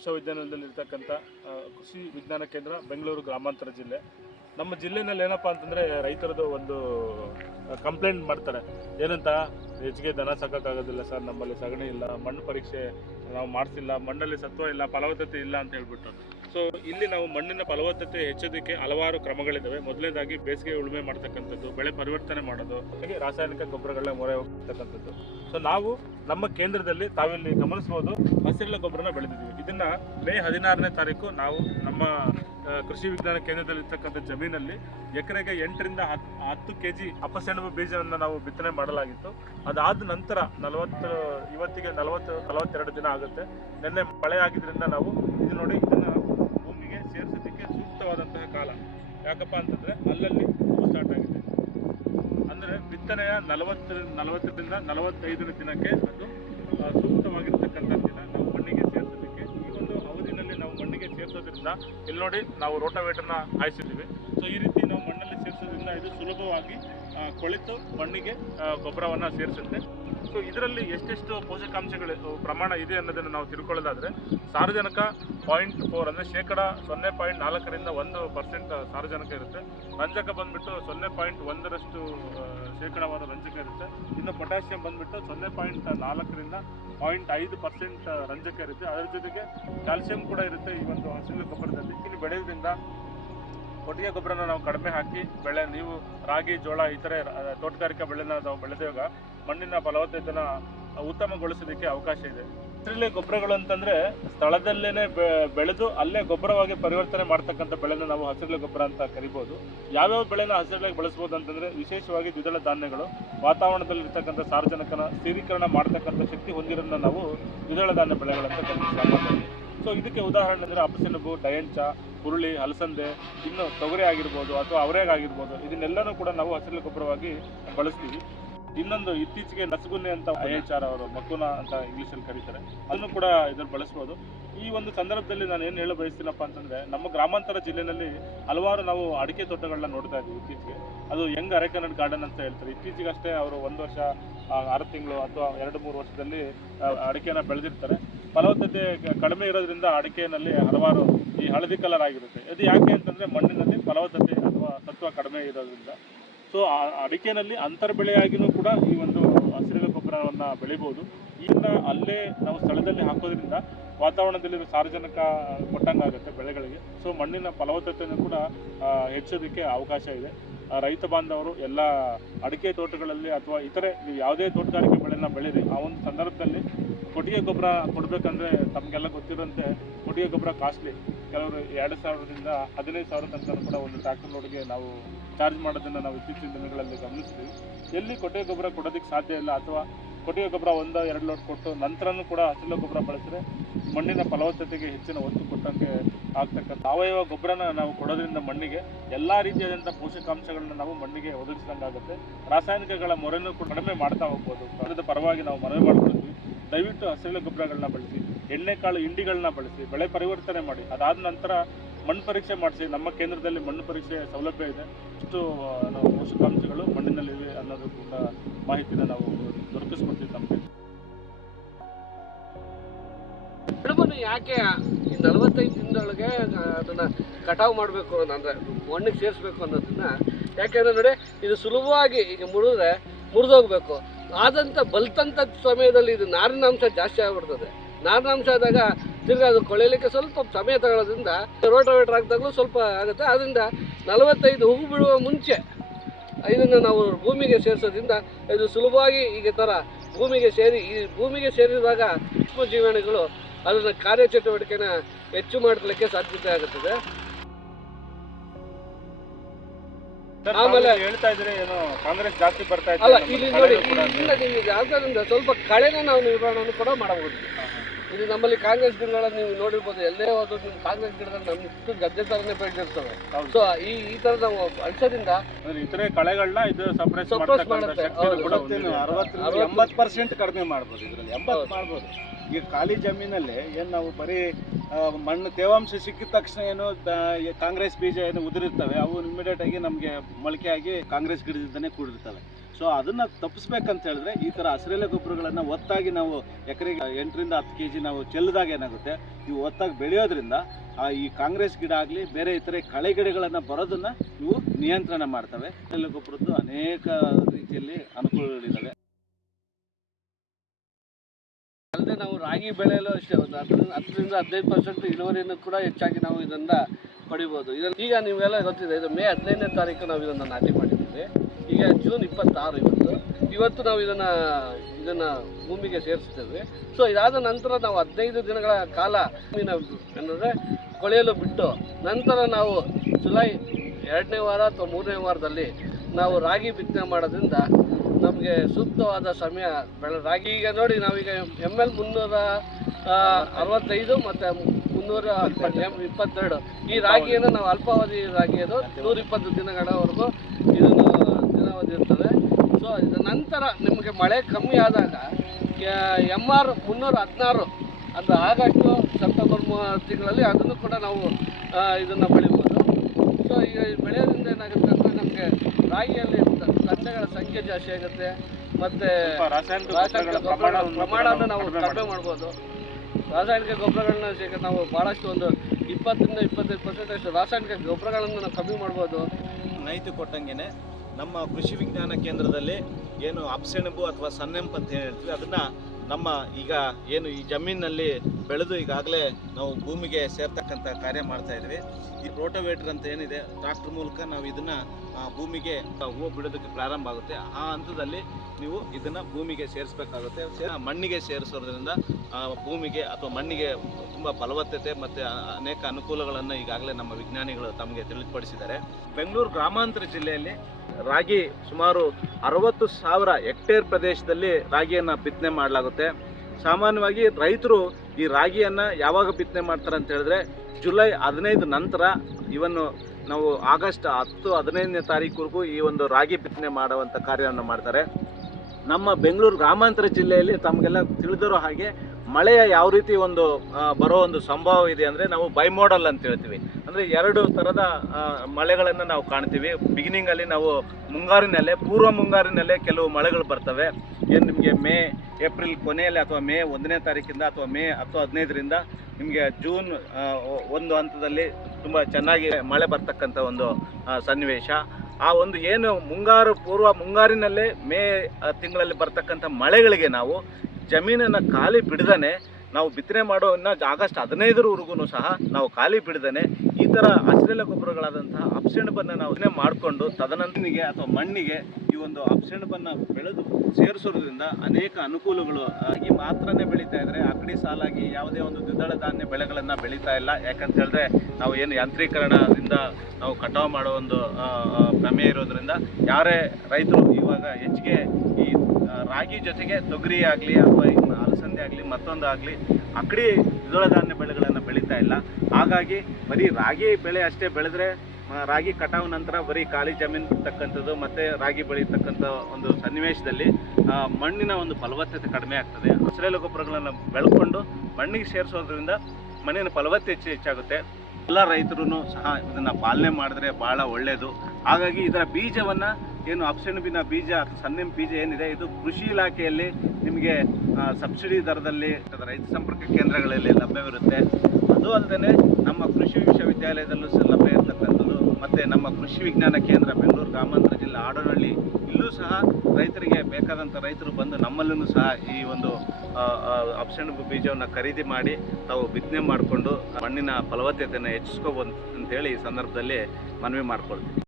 ವಿಶ್ವವಿದ್ಯಾನಿಲಯದಲ್ಲಿರ್ತಕ್ಕಂಥ ಕೃಷಿ ವಿಜ್ಞಾನ ಕೇಂದ್ರ ಬೆಂಗಳೂರು ಗ್ರಾಮಾಂತರ ಜಿಲ್ಲೆ. ನಮ್ಮ ಜಿಲ್ಲೆಯಲ್ಲಿ ಏನಪ್ಪ ಅಂತಂದರೆ ರೈತರದು ಒಂದು ಕಂಪ್ಲೇಂಟ್ ಮಾಡ್ತಾರೆ. ಏನಂತ, ಹೆಚ್ಚಿಗೆ ದನ ಸಾಕೋಕ್ಕಾಗೋದಿಲ್ಲ ಸರ್, ನಮ್ಮಲ್ಲಿ ಸಗಣಿ ಇಲ್ಲ, ಮಣ್ಣು ಪರೀಕ್ಷೆ ನಾವು ಮಾಡಿಸಿಲ್ಲ, ಮಣ್ಣಲ್ಲಿ ಸತ್ವ ಇಲ್ಲ, ಫಲವತ್ತತೆ ಇಲ್ಲ ಅಂತ ಹೇಳ್ಬಿಟ್ಟು. ಸೊ ಇಲ್ಲಿ ನಾವು ಮಣ್ಣಿನ ಫಲವತ್ತತೆ ಹೆಚ್ಚೋದಕ್ಕೆ ಹಲವಾರು ಕ್ರಮಗಳಿದ್ದಾವೆ. ಮೊದಲನೇದಾಗಿ ಬೇಸಿಗೆ ಉಳುಮೆ ಮಾಡ್ತಕ್ಕಂಥದ್ದು, ಬೆಳೆ ಪರಿವರ್ತನೆ ಮಾಡೋದು, ಹಾಗೆ ರಾಸಾಯನಿಕ ಗೊಬ್ಬರಗಳನ್ನ ಮೊರೆ ಹೋಗ್ತಕ್ಕಂಥದ್ದು. ಸೊ ನಾವು ನಮ್ಮ ಕೇಂದ್ರದಲ್ಲಿ ತಾವಿಲ್ಲಿ ಗಮನಿಸ್ಬೋದು, ಹಸಿರೆಲೆ ಗೊಬ್ಬರನ ಬೆಳೆದಿದ್ದೀವಿ. ಇದನ್ನು ಮೇ 16ನೇ ತಾರೀಕು ನಾವು ನಮ್ಮ ಕೃಷಿ ವಿಜ್ಞಾನ ಕೇಂದ್ರದಲ್ಲಿರ್ತಕ್ಕಂಥ ಜಮೀನಲ್ಲಿ ಎಕರೆಗೆ 8 ರಿಂದ 10 kg ಅಪಸೆಣಬು ಬೀಜವನ್ನು ನಾವು ಬಿತ್ತನೆ ಮಾಡಲಾಗಿತ್ತು. ಅದಾದ ನಂತರ ಇವತ್ತಿಗೆ 42 ದಿನ ಆಗುತ್ತೆ. ನಿನ್ನೆ ಮಳೆ ಆಗಿದ್ದರಿಂದ ನಾವು ಇದು ನೋಡಿ, ಇದನ್ನು ಭೂಮಿಗೆ ಸೇರಿಸೋದಕ್ಕೆ ಸೂಕ್ತವಾದಂತಹ ಕಾಲ. ಯಾಕಪ್ಪ ಅಂತಂದರೆ ಅಲ್ಲಲ್ಲಿ ಹೂ ಸ್ಟಾರ್ಟ್ ಆಗಿದೆ. ಅಂದರೆ ಬಿತ್ತನೆಯ 40ರಿಂದ 45 ದಿನಕ್ಕೆ ಅದು ಸೂಕ್ತವಾಗಿರ್ತಕ್ಕಂಥ ದಿನ ನಾವು ಮಣ್ಣಿಗೆ ಸೇರಿಸೋದಕ್ಕೆ. ಈ ಒಂದು ಅವಧಿನಲ್ಲಿ ನಾವು ಮಣ್ಣಿಗೆ ಸೇರಿಸೋದ್ರಿಂದ ಇಲ್ಲಿ ನೋಡಿ, ನಾವು ರೋಟಾವೇಟರ್ನ ಹಾಯಿಸಿದ್ದೀವಿ. ಸೊ ಈ ರೀತಿ ನಾವು ಮಣ್ಣಲ್ಲಿ ಸೇರಿಸೋದ್ರಿಂದ ಇದು ಸುಲಭವಾಗಿ ಕೊಳೆತು ಮಣ್ಣಿಗೆ ಗೊಬ್ಬರವನ್ನು ಸೇರಿಸುತ್ತೆ. ಸೊ ಇದರಲ್ಲಿ ಎಷ್ಟೆಷ್ಟು ಪೋಷಕಾಂಶಗಳ ಪ್ರಮಾಣ ಇದೆ ಅನ್ನೋದನ್ನು ನಾವು ತಿಳ್ಕೊಳ್ಳೋದಾದರೆ, ಸಾರಜನಕ 0.4 ಅಂದರೆ ಶೇಕಡ 0.4ರಿಂದ 1% ಸಾರಜನಕ ಇರುತ್ತೆ. ರಂಜಕ ಬಂದುಬಿಟ್ಟು 0.1ರಷ್ಟು ಶೇಕಡವಾದ ರಂಜಕ ಇರುತ್ತೆ. ಇನ್ನು ಪೊಟ್ಯಾಷಿಯಂ ಬಂದುಬಿಟ್ಟು 0.4ರಿಂದ 0.5% ರಂಜಕ ಇರುತ್ತೆ. ಅದರ ಜೊತೆಗೆ ಕ್ಯಾಲ್ಸಿಯಂ ಕೂಡ ಇರುತ್ತೆ ಈ ಒಂದು ಹಸಿರು ಗೊಬ್ಬರದಲ್ಲಿ. ಇಲ್ಲಿ ಬೆಳೆಯೋದ್ರಿಂದ ಕೊಟ್ಟಿಗೆ ಗೊಬ್ಬರನ ನಾವು ಕಡಿಮೆ ಹಾಕಿ ನೀವು ರಾಗಿ, ಜೋಳ, ಇತರೆ ತೋಟಗಾರಿಕಾ ಬೆಳೆನ ನಾವು ಬೆಳೆದಾಗ ಮಣ್ಣಿನ ಫಲವತ್ತತೆನ ಉತ್ತಮಗೊಳಿಸೋದಕ್ಕೆ ಅವಕಾಶ ಇದೆ. ಹಸಿರೆಲೆ ಗೊಬ್ಬರಗಳು ಅಂತಂದರೆ ಸ್ಥಳದಲ್ಲೇ ಬೆಳೆದು ಅಲ್ಲೇ ಗೊಬ್ಬರವಾಗಿ ಪರಿವರ್ತನೆ ಮಾಡ್ತಕ್ಕಂಥ ಬೆಳೆನ ನಾವು ಹಸಿರೆಲೆ ಗೊಬ್ಬರ ಅಂತ ಕರಿಬೋದು. ಯಾವ್ಯಾವ ಬೆಳೆನ ಹಸಿರೆಲೆಗೆ ಬಳಸ್ಬೋದು ಅಂತಂದರೆ, ವಿಶೇಷವಾಗಿ ದ್ವಿದಳ ಧಾನ್ಯಗಳು, ವಾತಾವರಣದಲ್ಲಿರ್ತಕ್ಕಂಥ ಸಾರಜನಕನ ಸ್ಥಿರೀಕರಣ ಮಾಡ್ತಕ್ಕಂಥ ಶಕ್ತಿ ಹೊಂದಿರೋದನ್ನ ನಾವು ದ್ವಿದಳ ಧಾನ್ಯ ಬೆಳೆಗಳಂತ ಕರಿತೀವಿ. ಸೊ ಇದಕ್ಕೆ ಉದಾಹರಣೆ ಅಂದರೆ ಅಪಸೆಣಬು, ಡಯಂಚ, ಹುರುಳಿ, ಅಲಸಂದೆ, ಇನ್ನು ತೊಗರಿ ಆಗಿರ್ಬೋದು ಅಥವಾ ಅವರೆಗಾಗಿರ್ಬೋದು, ಇದನ್ನೆಲ್ಲನೂ ಕೂಡ ನಾವು ಹಸಿರೆಲೆ ಗೊಬ್ಬರವಾಗಿ ಬಳಸ್ತೀವಿ. ಇನ್ನೊಂದು ಇತ್ತೀಚೆಗೆ ನಸಗುನ್ನೆ ಅಂತ IHR ಅವರು ಮಕುನ ಅಂತ ಇಂಗ್ಲೀಷಲ್ಲಿ ಕರೀತಾರೆ, ಅದನ್ನು ಕೂಡ ಇದನ್ನು ಬಳಸ್ಬೋದು. ಈ ಒಂದು ಸಂದರ್ಭದಲ್ಲಿ ನಾನು ಏನು ಹೇಳ ಬಯಸ್ತೀನಪ್ಪ ಅಂತಂದರೆ, ನಮ್ಮ ಗ್ರಾಮಾಂತರ ಜಿಲ್ಲೆಯಲ್ಲಿ ಹಲವಾರು ನಾವು ಅಡಿಕೆ ತೋಟಗಳನ್ನ ನೋಡ್ತಾ ಇದ್ದೀವಿ ಇತ್ತೀಚೆಗೆ. ಅದು ಯಂಗ್ ಅರೆಕನಡ್ ಗಾರ್ಡನ್ ಅಂತ ಹೇಳ್ತಾರೆ. ಇತ್ತೀಚೆಗಷ್ಟೇ ಅವರು 1 ವರ್ಷ 6 ತಿಂಗಳು ಅಥವಾ 2-3 ವರ್ಷದಲ್ಲಿ ಅಡಿಕೆನ ಬೆಳೆದಿರ್ತಾರೆ. ಫಲವತ್ತತೆ ಕಡಿಮೆ ಇರೋದ್ರಿಂದ ಅಡಿಕೆಯಲ್ಲಿ ಹಲವಾರು ಈ ಹಳದಿ ಕಲರ್ ಆಗಿರುತ್ತೆ. ಅದು ಯಾಕೆ ಅಂತಂದರೆ ಮಣ್ಣಿನಲ್ಲಿ ಫಲವತ್ತತೆ ಅಥವಾ ಸತ್ವ ಕಡಿಮೆ ಇರೋದ್ರಿಂದ. ಸೊ ಅಡಿಕೆನಲ್ಲಿ ಅಂತರ ಬೆಳೆಯಾಗಿಯೂ ಕೂಡ ಈ ಒಂದು ಹಸಿರೆಲೆ ಗೊಬ್ಬರವನ್ನು ಬೆಳಿಬೋದು. ಈಗ ಅಲ್ಲೇ ನಾವು ಸ್ಥಳದಲ್ಲಿ ಹಾಕೋದ್ರಿಂದ ವಾತಾವರಣದಲ್ಲಿರೋ ಸಾರಜನಕ ಕೊಟ್ಟಂಗಾಗುತ್ತೆ ಬೆಳೆಗಳಿಗೆ. ಸೊ ಮಣ್ಣಿನ ಫಲವತ್ತತೆಯನ್ನು ಕೂಡ ಹೆಚ್ಚೋದಕ್ಕೆ ಅವಕಾಶ ಇದೆ. ರೈತ ಬಾಂಧವರು ಎಲ್ಲ ಅಡಿಕೆ ತೋಟಗಳಲ್ಲಿ ಅಥವಾ ಇತರೆ ನೀವು ಯಾವುದೇ ತೋಟಗಾರಿಕೆ ಬೆಳೆನ ಬೆಳೀರಿ, ಆ ಒಂದು ಸಂದರ್ಭದಲ್ಲಿ ಕೊಟ್ಟಿಗೆ ಗೊಬ್ಬರ ಕೊಡಬೇಕಂದ್ರೆ ತಮಗೆಲ್ಲ ಗೊತ್ತಿರೋಂತೆ ಕೊಟ್ಟಿಗೆ ಗೊಬ್ಬರ ಕಾಸ್ಟ್ಲಿ. ಕೆಲವರು 2,000ರಿಂದ 15,000 ತನಕ ಕೂಡ ಒಂದು ಟ್ರ್ಯಾಕ್ಟರ್ ಲೋಡ್ಗೆ ನಾವು ಚಾರ್ಜ್ ಮಾಡೋದನ್ನು ನಾವು ಇತ್ತೀಚಿನ ದಿನಗಳಲ್ಲಿ ಗಮನಿಸ್ತೀವಿ. ಎಲ್ಲಿ ಕೊಟ್ಟಿಗೆ ಗೊಬ್ಬರ ಕೊಡೋದಕ್ಕೆ ಸಾಧ್ಯ ಇಲ್ಲ ಅಥವಾ ಕೊಟ್ಟಿಗೆ ಗೊಬ್ಬರ 1-2 ಲೋಡ್ ಕೊಟ್ಟು ನಂತರನೂ ಕೂಡ ಹಸಿರೆಲೆ ಗೊಬ್ಬರ ಬಳಸಿದ್ರೆ ಮಣ್ಣಿನ ಫಲವತ್ತತೆಗೆ ಹೆಚ್ಚಿನ ಒತ್ತು ಕೊಟ್ಟಂಗೆ ಆಗ್ತಕ್ಕಂಥ ಸಾವಯವ ಗೊಬ್ಬರನ ನಾವು ಕೊಡೋದ್ರಿಂದ ಮಣ್ಣಿಗೆ ಎಲ್ಲ ರೀತಿಯಾದಂಥ ಪೋಷಕಾಂಶಗಳನ್ನ ನಾವು ಮಣ್ಣಿಗೆ ಒದಗಿಸಿದಂಗಾಗುತ್ತೆ. ರಾಸಾಯನಿಕಗಳ ಮೊರೆನೂ ಕೂಡ ಕಡಿಮೆ ಮಾಡ್ತಾ ಹೋಗ್ಬೋದು. ಅದರ ಪರವಾಗಿ ನಾವು ಮನವಿ ಮಾಡ್ಕೊಳ್ತೀವಿ, ದಯವಿಟ್ಟು ಹಸಿರೆಲೆ ಗೊಬ್ಬರಗಳನ್ನ ಬಳಸಿ, ಎಣ್ಣೆಕಾಳು ಹಿಂಡಿಗಳನ್ನ ಬಳಸಿ, ಬೆಳೆ ಪರಿವರ್ತನೆ ಮಾಡಿ. ಅದಾದ ನಂತರ ಮಣ್ಣು ಪರೀಕ್ಷೆ ಮಾಡಿಸಿ. ನಮ್ಮ ಕೇಂದ್ರದಲ್ಲಿ ಮಣ್ಣು ಪರೀಕ್ಷೆ ಸೌಲಭ್ಯ ಇದೆ. ಇಷ್ಟು ನಾವು ಪೋಷಕಾಂಶಗಳು ಮಣ್ಣಿನಲ್ಲಿವೆ ಅನ್ನೋದು ಕೂಡ ಮಾಹಿತಿನ ನಾವು ದೊರಕಿಸ್ಕೊಡ್ತೀವಿ ತಮಗೆ. ಯಾಕೆ ಈ 45 ದಿನದೊಳಗೆ ಅದನ್ನು ಕಟಾವು ಮಾಡಬೇಕು ಅಂದರೆ ಮಣ್ಣಿಗೆ ಸೇರಿಸ್ಬೇಕು ಅನ್ನೋದನ್ನ, ಯಾಕೆಂದರೆ ನೋಡಿ, ಇದು ಸುಲಭವಾಗಿ ಈಗ ಮುರಿದೋಗ್ಬೇಕು. ಆದಂಥ ಬಲ್ತಂಥ ಸಮಯದಲ್ಲಿ ಇದು ನಾರಿನಾಂಶ ಜಾಸ್ತಿ ಆಗಿಬಿಡ್ತದೆ. ನಾರಿನಾಂಶ ಆದಾಗ ತಿರ್ಗಿ ಅದು ಕೊಳೆಯಲಿಕ್ಕೆ ಸ್ವಲ್ಪ ಸಮಯ ತಗೊಳ್ಳೋದ್ರಿಂದ ರೋಟಾವೇಟರ್ ಹಾಕಿದಾಗಲೂ ಸ್ವಲ್ಪ ಆಗುತ್ತೆ. ಆದ್ದರಿಂದ 45 ಹೂ ಬಿಡುವ ಮುಂಚೆ ಇದನ್ನು ನಾವು ಭೂಮಿಗೆ ಸೇರಿಸೋದ್ರಿಂದ ಇದು ಸುಲಭವಾಗಿ ಈಗ ಥರ ಭೂಮಿಗೆ ಸೇರಿದಾಗ ಸೂಕ್ಷ್ಮ ಜೀವಾಣುಗಳು ಅದನ್ನು ಕಾರ್ಯಚಟುವಟಿಕೆನ ಹೆಚ್ಚು ಮಾಡಲಿಕ್ಕೆ ಸಾಧ್ಯತೆ ಆಗುತ್ತದೆ. ಆಮೇಲೆ ಹೇಳ್ತಾ ಇದ್ರೆ ಏನೋ ಕಾಂಗ್ರೆಸ್ ಜಾಸ್ತಿ ಬರ್ತಾ ಇದೆ. ಅಲ್ಲ, ಇಲ್ಲಿ ನೋಡಿ, ನಿಮಗೆ ಆದ್ದರಿಂದ ಸ್ವಲ್ಪ ಕಳೆನ ನಾವು ನಿರ್ವಹಣೆ ಕೂಡ ಮಾಡಬಹುದು. ಇದು ನಮ್ಮಲ್ಲಿ ಕಾಂಗ್ರೆಸ್ ಗಿಡಗಳನ್ನು ನೀವು ನೋಡಿರ್ಬೋದು, ಎಲ್ಲೇ ಹೋದ್ರು ನಿಮ್ಮ ಕಾಂಗ್ರೆಸ್ ಗಿಡಗಳು ನಮ್ಮ ಇಷ್ಟು ಗದ್ದೆ ಥರನೇ ಬೆಳೆದಿರ್ತವೆ. ಸೊ ಈ ಥರ ನಾವು ಅಳಿಸೋದ್ರಿಂದ ಇತರೆ ಕಳೆಗಳನ್ನ ಇದು ಸಪ್ರೆಸ್ ಮಾಡುತ್ತೆ. 80% ಕಡಿಮೆ ಮಾಡ್ಬೋದು. ಇದರಲ್ಲಿ 80 ಮಾಡ್ಬೋದು. ಈಗ ಖಾಲಿ ಜಮೀನಲ್ಲಿ ಏನು ನಾವು ಬರೀ ಮಣ್ಣು ತೇವಾಂಶ ಸಿಕ್ಕಿದ ತಕ್ಷಣ ಏನು ಕಾಂಗ್ರೆಸ್ ಬೀಜ ಏನು ಉದುರಿರ್ತವೆ, ಅವು ಇಮಿಡಿಯೇಟ್ ಆಗಿ ನಮಗೆ ಮೊಳಕೆ ಆಗಿ ಕಾಂಗ್ರೆಸ್ ಗಿಡದಿಂದನೇ ಕೂಡಿರ್ತವೆ. ಸೊ ಅದನ್ನು ತಪ್ಪಿಸ್ಬೇಕಂತ ಹೇಳಿದ್ರೆ ಈ ಥರ ಹಸಿರೆಲೆ ಗೊಬ್ಬರಗಳನ್ನು ಒತ್ತಾಗಿ ನಾವು ಎಕರೆಗೆ 8ರಿಂದ 10 kg ನಾವು ಚೆಲ್ಲಿದಾಗ ಏನಾಗುತ್ತೆ, ಇವು ಒತ್ತಾಗಿ ಬೆಳೆಯೋದ್ರಿಂದ ಈ ಕಾಂಗ್ರೆಸ್ ಗಿಡ ಆಗಲಿ ಬೇರೆ ಇತರೆ ಕಳೆ ಗಿಡಗಳನ್ನು ಬರೋದನ್ನು ಇವು ನಿಯಂತ್ರಣ ಮಾಡ್ತವೆ. ಹಸಿರೆಲೆ ಗೊಬ್ಬರದ್ದು ಅನೇಕ ರೀತಿಯಲ್ಲಿ ಅನುಕೂಲಗಳಿದ್ದಾವೆ. ಅಲ್ಲದೆ ನಾವು ರಾಗಿ ಬೆಳೆಯಲು ಅಷ್ಟೇ ಒಂದು 10ರಿಂದ 15% ಇಳುವರಿಯನ್ನು ಕೂಡ ಹೆಚ್ಚಾಗಿ ನಾವು ಇದರಿಂದ ಪಡಿಬೋದು. ಈಗ ನೀವೆಲ್ಲ ಗೊತ್ತಿದೆ, ಇದು ಮೇ 15ನೇ ತಾರೀಕು ನಾವು ಇದನ್ನು ನಾಟಿ ಮಾಡಿದ್ದೀವಿ. ಈಗ ಜೂನ್ 26 ಇವತ್ತು ನಾವು ಇದನ್ನು ಭೂಮಿಗೆ ಸೇರಿಸ್ತೇವೆ. ಸೊ ಇದಾದ ನಂತರ ನಾವು 15 ದಿನಗಳ ಕಾಲ ಏನಂದರೆ ಕೊಳೆಯಲು ಬಿಟ್ಟು ನಂತರ ನಾವು ಜುಲೈ 2ನೇ ವಾರ ಅಥವಾ 3ನೇ ವಾರದಲ್ಲಿ ನಾವು ರಾಗಿ ಬಿತ್ತನೆ ಮಾಡೋದ್ರಿಂದ ನಮಗೆ ಸೂಕ್ತವಾದ ಸಮಯ ರಾಗಿ. ಈಗ ನೋಡಿ, ನಾವೀಗ ML 365 ಮತ್ತು 322 ಈ ರಾಗಿಯನ್ನು ನಾವು ಅಲ್ಪಾವಧಿ ರಾಗಿ, ಅದು 120 ದಿನಗಳವರೆಗೂ ಇದನ್ನು ದಿನಾವಧಿ ಇರ್ತದೆ. ಸೊ ಇದರ ನಂತರ ನಿಮಗೆ ಮಳೆ ಕಮ್ಮಿ ಆದಾಗ MR 316 ಅದು ಆಗಸ್ಟು ಸೆಪ್ಟೆಂಬರ್ ತಿಂಗಳಲ್ಲಿ ಅದನ್ನು ಕೂಡ ನಾವು ಇದನ್ನು ಬೆಳಿಬೋದು. ಸೊ ಈಗ ಬೆಳೆಯೋದ್ರಿಂದ ಏನಾಗುತ್ತೆ ಅಂದರೆ ನಮಗೆ ರಾಗಿಯಲ್ಲಿ ತಂಡೆಗಳ ಸಂಖ್ಯೆ ಜಾಸ್ತಿ ಆಗುತ್ತೆ ಮತ್ತು ರಾಸಾಯನಿಕ ಪ್ರಮಾಣವನ್ನು ನಾವು ಕಡಿಮೆ ಮಾಡ್ಬೋದು. ರಾಸಾಯನಿಕ ಗೊಬ್ಬರಗಳನ್ನ ನಾವು ಭಾಳಷ್ಟು ಒಂದು 20ರಿಂದ 25% ರಾಸಾಯನಿಕ ಗೊಬ್ಬರಗಳನ್ನು ನಾವು ಕಮ್ಮಿ ಮಾಡ್ಬೋದು. ಮಾಹಿತಿ ಕೊಟ್ಟಂಗೆ ನಮ್ಮ ಕೃಷಿ ವಿಜ್ಞಾನ ಕೇಂದ್ರದಲ್ಲಿ ಏನು ಅಪ್ಸೆಣಬು ಅಥವಾ ಸನ್ನೆಂಪು ಅಂತ ಹೇಳ್ತೀವಿ, ಅದನ್ನು ನಮ್ಮ ಈಗ ಏನು ಈ ಜಮೀನಿನಲ್ಲಿ ಬೆಳೆದು ಈಗಾಗಲೇ ನಾವು ಭೂಮಿಗೆ ಸೇರ್ತಕ್ಕಂಥ ಕಾರ್ಯ ಮಾಡ್ತಾ ಇದ್ವಿ. ಈ ರೋಟೋವೇಟರ್ ಅಂತ ಏನಿದೆ, ಟ್ರಾಕ್ಟರ್ ಮೂಲಕ ನಾವು ಇದನ್ನು ಭೂಮಿಗೆ ಹೂವು ಬಿಡೋದಕ್ಕೆ ಪ್ರಾರಂಭ ಆಗುತ್ತೆ. ಆ ಹಂತದಲ್ಲಿ ನೀವು ಇದನ್ನು ಭೂಮಿಗೆ ಸೇರಿಸಬೇಕಾಗುತ್ತೆ. ಮಣ್ಣಿಗೆ ಸೇರಿಸೋದ್ರಿಂದ ಭೂಮಿಗೆ ಅಥವಾ ಮಣ್ಣಿಗೆ ತುಂಬ ಫಲವತ್ತತೆ ಮತ್ತು ಅನೇಕ ಅನುಕೂಲಗಳನ್ನು ಈಗಾಗಲೇ ನಮ್ಮ ವಿಜ್ಞಾನಿಗಳು ತಮಗೆ ತಿಳಿಪಡಿಸಿದ್ದಾರೆ. ಬೆಂಗಳೂರು ಗ್ರಾಮಾಂತರ ಜಿಲ್ಲೆಯಲ್ಲಿ ರಾಗಿ ಸುಮಾರು 60,000 ಹೆಕ್ಟೇರ್ ಪ್ರದೇಶದಲ್ಲಿ ರಾಗಿಯನ್ನು ಬಿತ್ತನೆ ಮಾಡಲಾಗುತ್ತೆ. ಸಾಮಾನ್ಯವಾಗಿ ರೈತರು ಈ ರಾಗಿಯನ್ನು ಯಾವಾಗ ಬಿತ್ತನೆ ಮಾಡ್ತಾರೆ ಅಂತ ಹೇಳಿದ್ರೆ ಜುಲೈ 15 ನಂತರ, ಇವನ್ನು ನಾವು ಆಗಸ್ಟ್ 10-15ನೇ ತಾರೀಕುವರೆಗೂ ಈ ಒಂದು ರಾಗಿ ಬಿತ್ತನೆ ಮಾಡುವಂಥ ಕಾರ್ಯವನ್ನು ಮಾಡ್ತಾರೆ. ನಮ್ಮ ಬೆಂಗಳೂರು ಗ್ರಾಮಾಂತರ ಜಿಲ್ಲೆಯಲ್ಲಿ ತಮಗೆಲ್ಲ ತಿಳಿದಿರೋ ಹಾಗೆ ಮಳೆಯ ಯಾವ ರೀತಿ ಒಂದು ಬರೋ ಒಂದು ಸಂಭವ ಇದೆ ಅಂದರೆ ನಾವು ಬೈಮೋಡಲ್ ಅಂತ ಹೇಳ್ತೀವಿ. ಅಂದರೆ 2 ಥರದ ಮಳೆಗಳನ್ನು ನಾವು ಕಾಣ್ತೀವಿ. ಬಿಗಿನಿಂಗಲ್ಲಿ ನಾವು ಮುಂಗಾರಿನಲ್ಲೇ, ಪೂರ್ವ ಮುಂಗಾರಿನಲ್ಲೇ ಕೆಲವು ಮಳೆಗಳು ಬರ್ತವೆ. ಏನು ನಿಮಗೆ ಏಪ್ರಿಲ್ ಕೊನೆಯಲ್ಲಿ ಅಥವಾ ಮೇ 1ನೇ ತಾರೀಕಿಂದ ಅಥವಾ ಮೇ 10-15ರಿಂದ ನಿಮಗೆ ಜೂನ್ 1 ಹಂತದಲ್ಲಿ ತುಂಬ ಚೆನ್ನಾಗಿ ಮಳೆ ಬರ್ತಕ್ಕಂಥ ಒಂದು ಸನ್ನಿವೇಶ. ಆ ಒಂದು ಏನು ಪೂರ್ವ ಮುಂಗಾರಿನಲ್ಲೇ ಮೇ ತಿಂಗಳಲ್ಲಿ ಬರ್ತಕ್ಕಂಥ ಮಳೆಗಳಿಗೆ ನಾವು ಜಮೀನನ್ನು ಖಾಲಿ ಬಿಡದೇ ನಾವು ಬಿತ್ತನೆ ಮಾಡೋ ಇನ್ನು ಆಗಸ್ಟ್ 15ರವರೆಗೂ ಸಹ ನಾವು ಖಾಲಿ ಬಿಡದೇ ಈ ಥರ ಹಸಿರೆಲೆ ಗೊಬ್ಬರಗಳಾದಂತಹ ಅಪ್ಸೆಣಬನ್ನು ನಾವು ಮಾಡಿಕೊಂಡು ತದನಂತರನಿಗೆ ಅಥವಾ ಮಣ್ಣಿಗೆ ಈ ಒಂದು ಅಪ್ಸೆಣಬನ್ನು ಬೆಳೆದು ಸೇರಿಸೋದ್ರಿಂದ ಅನೇಕ ಅನುಕೂಲಗಳು ಆಗಿ ಮಾತ್ರನೇ ಬೆಳೀತಾ ಇದ್ದಾರೆ. ಅಕಡಿ ಸಾಲಾಗಿ ಯಾವುದೇ ಒಂದು ದ್ವಿದಳ ಧಾನ್ಯ ಬೆಳೆಗಳನ್ನು ಬೆಳೀತಾ ಇಲ್ಲ. ಯಾಕಂತ ಹೇಳಿದ್ರೆ ನಾವು ಏನು ಯಾಂತ್ರೀಕರಣದಿಂದ ನಾವು ಕಟಾವು ಮಾಡೋ ಒಂದು ಪ್ರಮೇಯ ಇರೋದ್ರಿಂದ ಯಾರೇ ರೈತರು ಇವಾಗ ಹೆಚ್ಚಿಗೆ ಈ ರಾಗಿ ಜೊತೆಗೆ ತೊಗರಿ ಆಗಲಿ ಅಥವಾ ಅಲಸಂದೆ ಆಗಲಿ ಮತ್ತೊಂದು ಆಗಲಿ ಅಕಡಿ ದ್ವಿದಳ ಧಾನ್ಯ ಬೆಳೆಗಳನ್ನು ಬೆಳೀತಾ ಇಲ್ಲ. ಹಾಗಾಗಿ ಬರೀ ರಾಗಿ ಬೆಳೆ ಅಷ್ಟೇ ಬೆಳೆದ್ರೆ ರಾಗಿ ಕಟಾವು ನಂತರ ಬರೀ ಖಾಲಿ ಜಮೀನು ಬಿಡ್ತಕ್ಕಂಥದ್ದು ಮತ್ತು ರಾಗಿ ಬೆಳೀತಕ್ಕಂಥ ಒಂದು ಸನ್ನಿವೇಶದಲ್ಲಿ ಮಣ್ಣಿನ ಒಂದು ಫಲವತ್ತತೆ ಕಡಿಮೆ ಆಗ್ತದೆ. ಹಸಿರೆಲೆ ಗೊಬ್ಬರಗಳನ್ನು ಬೆಳ್ಕೊಂಡು ಮಣ್ಣಿಗೆ ಸೇರಿಸೋದ್ರಿಂದ ಮಣ್ಣಿನ ಫಲವತ್ತತೆ ಹೆಚ್ಚಾಗುತ್ತೆ. ಎಲ್ಲ ರೈತರು ಸಹ ಇದನ್ನು ಪಾಲನೆ ಮಾಡಿದ್ರೆ ಭಾಳ ಒಳ್ಳೆಯದು. ಹಾಗಾಗಿ ಇದರ ಬೀಜವನ್ನು ಏನು ಅಪ್ಸೆಣಬಿನ ಬೀಜ ಸನ್ನೆಂಪು ಬೀಜ ಏನಿದೆ, ಇದು ಕೃಷಿ ಇಲಾಖೆಯಲ್ಲಿ ನಿಮಗೆ ಸಬ್ಸಿಡಿ ದರದಲ್ಲಿ ರೈತ ಸಂಪರ್ಕ ಕೇಂದ್ರಗಳಲ್ಲಿ ಲಭ್ಯವಿರುತ್ತೆ. ಅದು ಅಲ್ಲದೆ ನಮ್ಮ ಕೃಷಿ ವಿಶ್ವವಿದ್ಯಾಲಯದಲ್ಲೂ ಸಹ ಲಭ್ಯ ಇರತಕ್ಕಂಥದ್ದು. ಮತ್ತು ನಮ್ಮ ಕೃಷಿ ವಿಜ್ಞಾನ ಕೇಂದ್ರ ಬೆಂಗಳೂರು ಗ್ರಾಮಾಂತರ ಜಿಲ್ಲೆ ಆಡನಹಳ್ಳಿ, ಇಲ್ಲೂ ಸಹ ರೈತರಿಗೆ ಬೇಕಾದಂಥ ರೈತರು ಬಂದು ನಮ್ಮಲ್ಲೂ ಸಹ ಈ ಒಂದು ಅಪ್ಸೆಣಬು ಬೀಜವನ್ನು ಖರೀದಿ ಮಾಡಿ ತಾವು ಬಿತ್ತನೆ ಮಾಡಿಕೊಂಡು ಮಣ್ಣಿನ ಫಲವತ್ತತೆಯನ್ನು ಹೆಚ್ಚಿಸ್ಕೋಬೋದು ಅಂತೇಳಿ ಈ ಸಂದರ್ಭದಲ್ಲಿ ಮನವಿ ಮಾಡ್ಕೊಳ್ತೀವಿ.